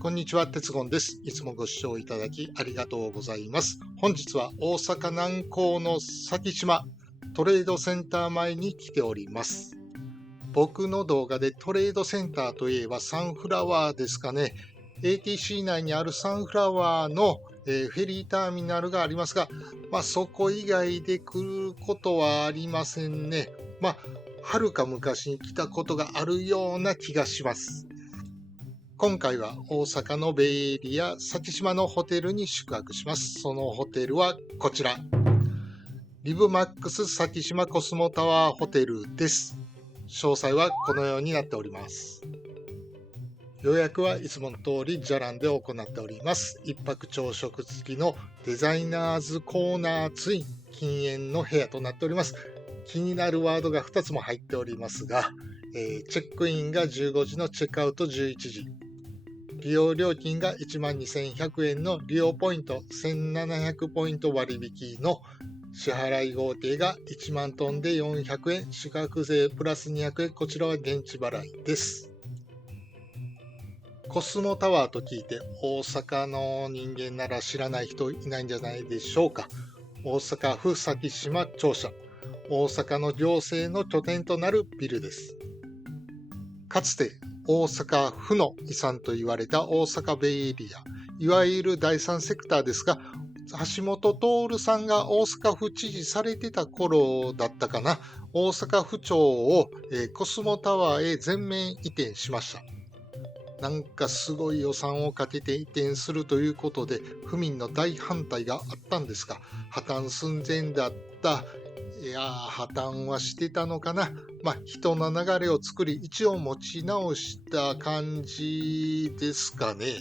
こんにちは、鉄言です。いつもご視聴いただきありがとうございます。本日は大阪南港の咲島トレードセンター前に来ております。僕の動画でトレードセンターといえばサンフラワーですかね。ATC 内にあるサンフラワーの、フェリーターミナルがありますが、そこ以外で来ることはありませんね。はるか昔に来たことがあるような気がします。今回は大阪のベイエリア咲島のホテルに宿泊します。そのホテルはこちら。リブマックス咲島コスモタワーホテルです。詳細はこのようになっております。予約はいつもの通りじゃらんで行っております。一泊朝食付きのデザイナーズコーナーツイン禁煙の部屋となっております。気になるワードが2つも入っておりますが、チェックインが15時のチェックアウト11時。利用料金が12,100円の利用ポイント1700ポイント割引の支払い合計が1万トンで400円、宿泊税プラス200円、こちらは現地払いです。コスモタワーと聞いて大阪の人間なら知らない人いないんじゃないでしょうか。大阪府咲島庁舎、大阪の行政の拠点となるビルです。かつて大阪府の遺産と言われた大阪ベイエリア、いわゆる第三セクターですが、橋本徹さんが大阪府知事されてた頃だったかな、大阪府庁を、コスモタワーへ全面移転しました。なんかすごい予算をかけて移転するということで、府民の大反対があったんですが、破綻寸前だった。破綻はしてたのかな。人の流れを作り、一応持ち直した感じですかね。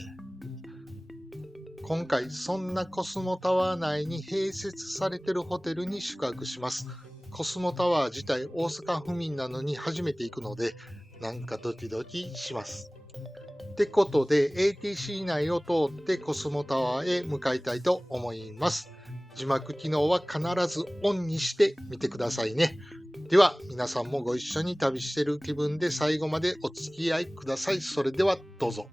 今回、そんなコスモタワー内に併設されているホテルに宿泊します。コスモタワー自体、大阪府民なのに初めて行くので、なんかドキドキします。ってことで ATC 内を通ってコスモタワーへ向かいたいと思います。字幕機能は必ずオンにしてみてくださいね。では皆さんもご一緒に旅している気分で最後までお付き合いください。それではどうぞ。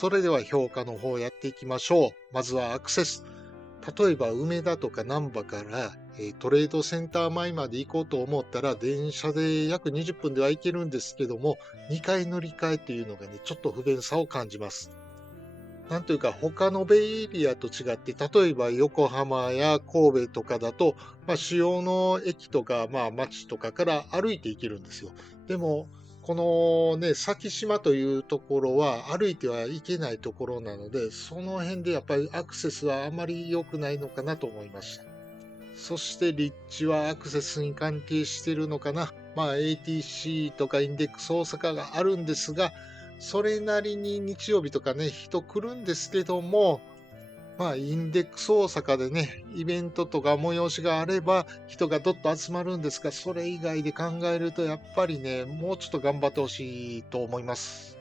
それでは評価の方やっていきましょう。まずはアクセス。例えば梅田とか難波からトレードセンター前まで行こうと思ったら電車で約20分では行けるんですけども、2回乗り換えというのがね、ちょっと不便さを感じます。なんというか他のベイエリアと違って、例えば横浜や神戸とかだと、主要の駅とか、街とかから歩いて行けるんですよ。でも、このね、先島というところは歩いては行けないところなので、その辺でやっぱりアクセスはあまり良くないのかなと思いました。そして立地はアクセスに関係しているのかな。ATC とかインデックス大阪があるんですが、それなりに日曜日とかね、人来るんですけども、インデックス大阪でね、イベントとか催しがあれば人がどっと集まるんですが、それ以外で考えるとやっぱりね、もうちょっと頑張ってほしいと思います。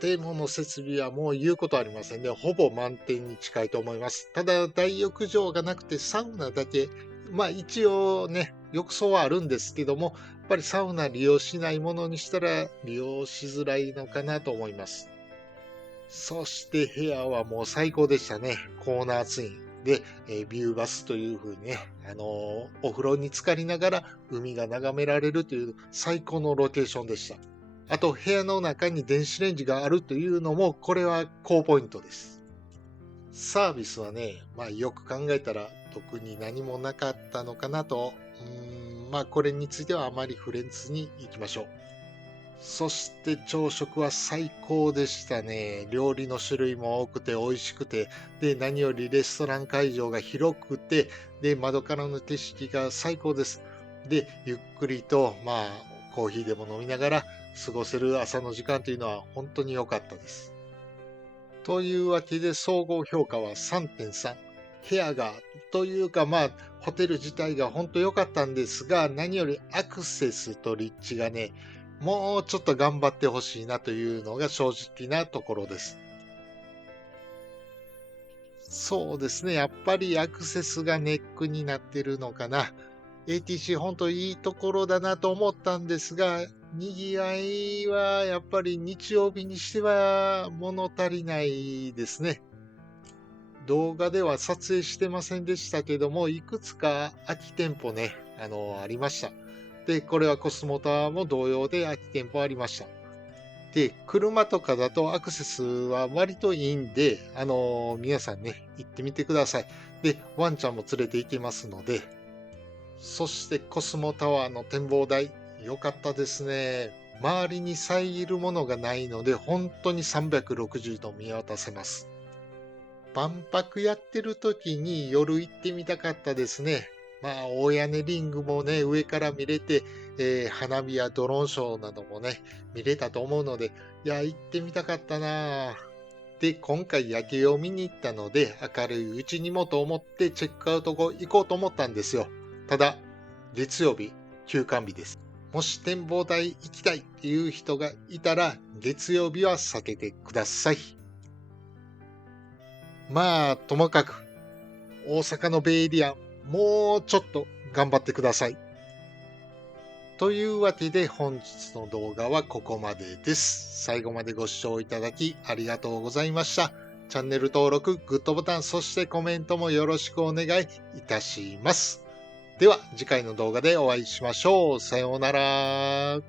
建物設備はもう言うことありませんね。ほぼ満点に近いと思います。ただ、大浴場がなくてサウナだけ、一応ね、浴槽はあるんですけども、やっぱりサウナ利用しないものにしたら利用しづらいのかなと思います。そして部屋はもう最高でしたね。コーナーツインで、ビューバスという風にね、お風呂に浸かりながら海が眺められるという最高のロケーションでした。あと部屋の中に電子レンジがあるというのも、これは高ポイントです。サービスはね、よく考えたら特に何もなかったのかなと、これについてはあまり触れずに行きましょう。そして朝食は最高でしたね。料理の種類も多くて美味しくて、で、何よりレストラン会場が広くて、で、窓からの景色が最高です。で、ゆっくりと、コーヒーでも飲みながら過ごせる朝の時間というのは本当に良かったです。というわけで総合評価は3.3。部屋が、というかホテル自体が本当良かったんですが、何よりアクセスと立地がね、もうちょっと頑張ってほしいなというのが正直なところです。そうですね。やっぱりアクセスがネックになってるのかな。ATC 本当いいところだなと思ったんですが、賑わいはやっぱり日曜日にしては物足りないですね。動画では撮影してませんでしたけども、いくつか空き店舗ね、ありました。で、これはコスモタワーも同様で空き店舗ありました。で、車とかだとアクセスは割といいんで、皆さんね、行ってみてください。で、ワンちゃんも連れて行けますので、そしてコスモタワーの展望台、良かったですね。周りに遮るものがないので、本当に360度見渡せます。万博やってる時に夜行ってみたかったですね。大屋根リングもね、上から見れて、花火やドローンショーなどもね、見れたと思うので、いや、行ってみたかったなぁ。で、今回夜景を見に行ったので、明るいうちにもと思ってチェックアウト後行こうと思ったんですよ。ただ、月曜日、休館日です。もし展望台行きたいっていう人がいたら、月曜日は避けてください。ともかく、大阪のベイエリア、もうちょっと頑張ってください。というわけで本日の動画はここまでです。最後までご視聴いただきありがとうございました。チャンネル登録、グッドボタン、そしてコメントもよろしくお願いいたします。では次回の動画でお会いしましょう。さようなら。